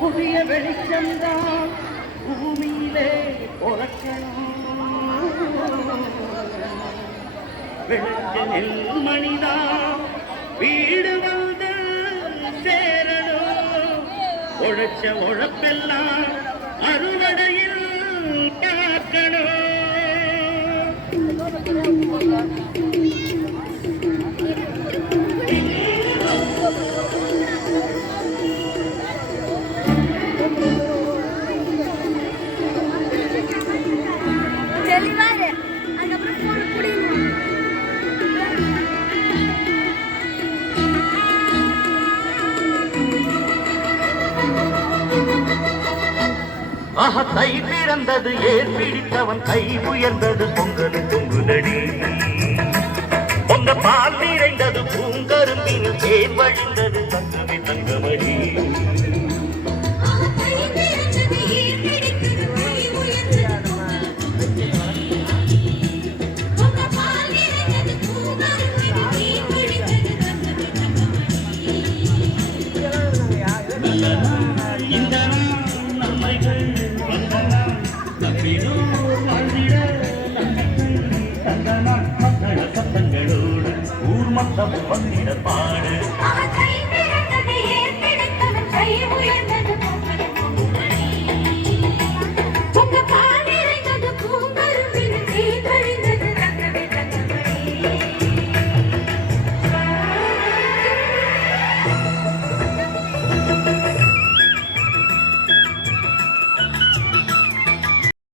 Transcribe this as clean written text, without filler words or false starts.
புதிய வெளிச்சம்தான் பூமியிலே பிறக்கணும். வெளிச்சனில் மனிதான் வீடு வந்து சேரணும். உழைச்ச உழைப்பெல்லாம் அறுவடையில் பார்க்கணும். தை பிறந்தது ஏர் பிடித்தவன் கை உயர்ந்தது பொங்கல் பொங்குதடி. பொங்க பால் நிறைந்தது பூங்கரும்பின் தேன் வழிந்தது தங்கமே தங்கமடி. மங்கள சத்தங்களோடு ஊர் மொத்தம் வந்திட பாடு.